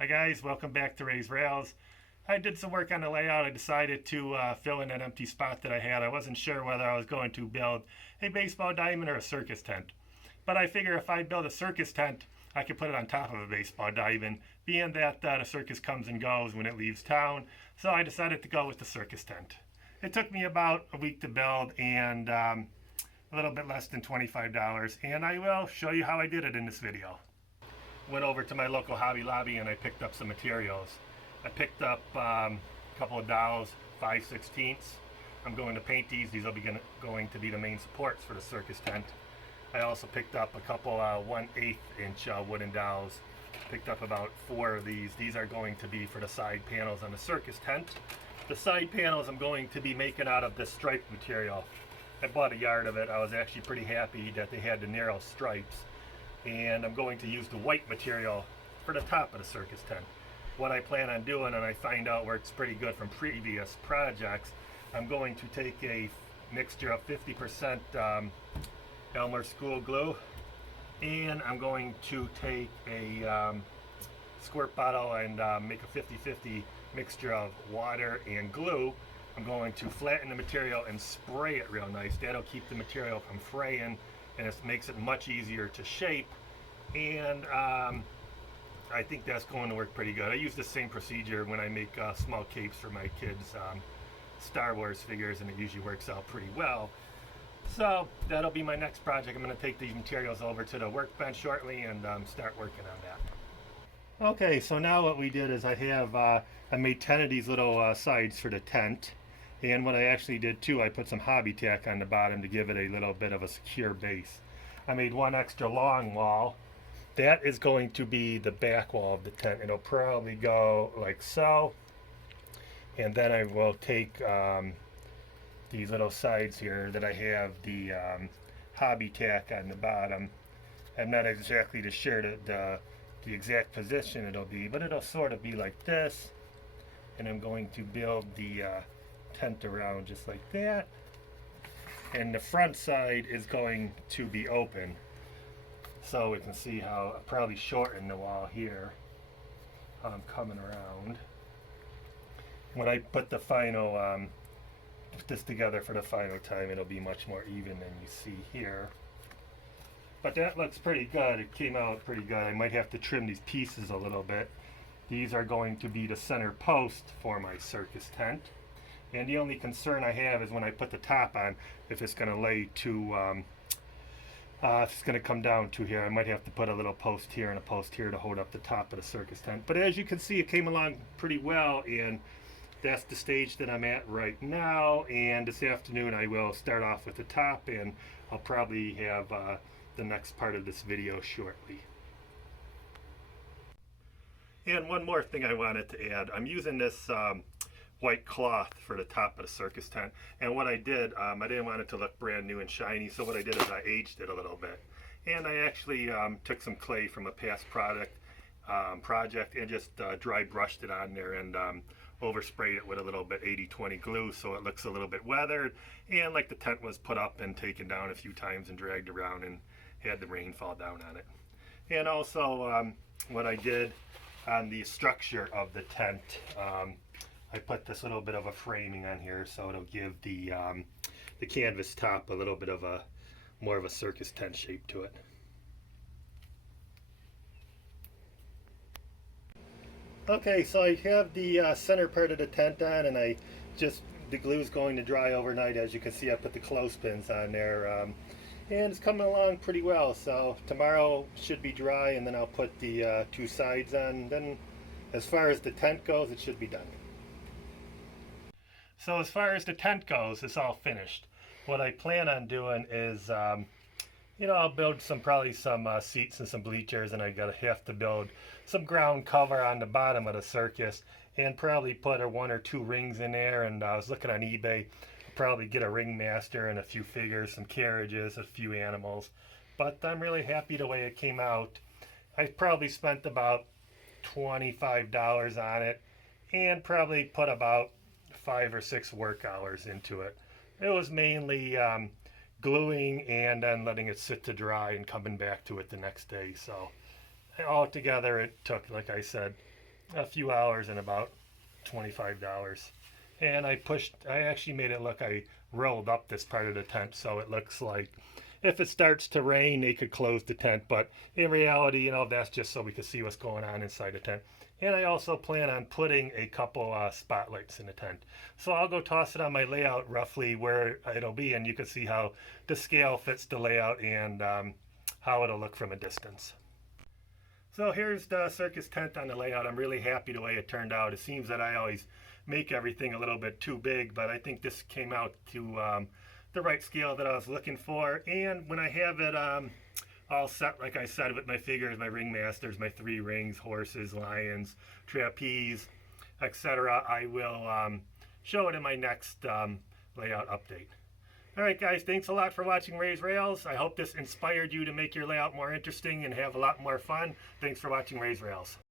Hi guys, welcome back to Ray's Rails. I did some work on the layout. I decided to fill in an empty spot that I had. I wasn't sure whether I was going to build a baseball diamond or a circus tent. But I figure if I build a circus tent, I could put it on top of a baseball diamond, being that the circus comes and goes when it leaves town. So I decided to go with the circus tent. It took me about a week to build and a little bit less than $25, and I will show you how I did it in this video. Went over to my local Hobby Lobby and I picked up some materials. I picked up a couple of dowels, 5/16. I'm going to paint these. These will be going to be the main supports for the circus tent. I also picked up a couple 1/8 inch wooden dowels. Picked up about 4 of these. These are going to be for the side panels on the circus tent. The side panels I'm going to be making out of this striped material. I bought a yard of it. I was actually pretty happy that they had the narrow stripes. And I'm going to use the white material for the top of the circus tent. What I plan on doing, and I find out works pretty good from previous projects, I'm going to take a mixture of 50% Elmer School glue, and I'm going to take a squirt bottle and make a 50-50 mixture of water and glue. I'm going to flatten the material and spray it real nice. That'll keep the material from fraying, and it makes it much easier to shape, and I think that's going to work pretty good. I use the same procedure when I make small capes for my kids' Star Wars figures, and it usually works out pretty well. So that'll be my next project. I'm going to take these materials over to the workbench shortly and start working on that. Okay, so now what we did is I made 10 of these little sides for the tent. And what I actually did too, I put some hobby tack on the bottom to give it a little bit of a secure base. I made one extra long wall. That is going to be the back wall of the tent. It'll probably go like so. And then I will take these little sides here that I have the hobby tack on the bottom. I'm not exactly sure the exact position it'll be, but it'll sort of be like this. And I'm going to build the tent around just like that, and the front side is going to be open, so we can see how I probably shorten the wall here. How I'm coming around. When I put the final put this together for the final time, it'll be much more even than you see here. But that looks pretty good. It came out pretty good. I might have to trim these pieces a little bit. These are going to be the center post for my circus tent. And the only concern I have is when I put the top on, if it's going to lay too, if it's going to come down to here, I might have to put a little post here and a post here to hold up the top of the circus tent. But as you can see, it came along pretty well, and that's the stage that I'm at right now. And this afternoon I will start off with the top, and I'll probably have the next part of this video shortly. And one more thing I wanted to add. I'm using this white cloth for the top of the circus tent, and what I did, I didn't want it to look brand new and shiny, so what I did is I aged it a little bit, and I actually took some clay from a past project and just dry brushed it on there and oversprayed it with a little bit 80/20 glue, so it looks a little bit weathered and like the tent was put up and taken down a few times and dragged around and had the rain fall down on it. And also what I did on the structure of the tent, I put this little bit of a framing on here, so it'll give the canvas top a little bit of a more of a circus tent shape to it. Okay, so I have the center part of the tent on, and the glue is going to dry overnight. As you can see, I put the clothespins on there, and it's coming along pretty well. So tomorrow should be dry, and then I'll put the 2 sides on. Then as far as the tent goes, it should be done. So as far as the tent goes, it's all finished. What I plan on doing is, I'll build probably some seats and some bleachers, and I have to build some ground cover on the bottom of the circus, and probably put 1 or 2 rings in there. And I was looking on eBay, probably get a ringmaster and a few figures, some carriages, a few animals. But I'm really happy the way it came out. I probably spent about $25 on it, and probably put about 5 or 6 work hours into it. It was mainly gluing and then letting it sit to dry and coming back to it the next day. So altogether it took, like I said, a few hours and about $25. And I actually made it look, I rolled up this part of the tent so it looks like if it starts to rain, they could close the tent. But in reality, that's just so we could see what's going on inside the tent. And I also plan on putting a couple spotlights in the tent. So I'll go toss it on my layout roughly where it'll be, and you can see how the scale fits the layout and how it'll look from a distance. So here's the circus tent on the layout. I'm really happy the way it turned out. It seems that I always make everything a little bit too big, but I think this came out to the right scale that I was looking for. And when I have it all set, like I said, with my figures, my ringmasters, my 3 rings, horses, lions, trapeze, etc., I will show it in my next layout update. All right, guys, thanks a lot for watching Ray's Rails. I hope this inspired you to make your layout more interesting and have a lot more fun. Thanks for watching Ray's Rails.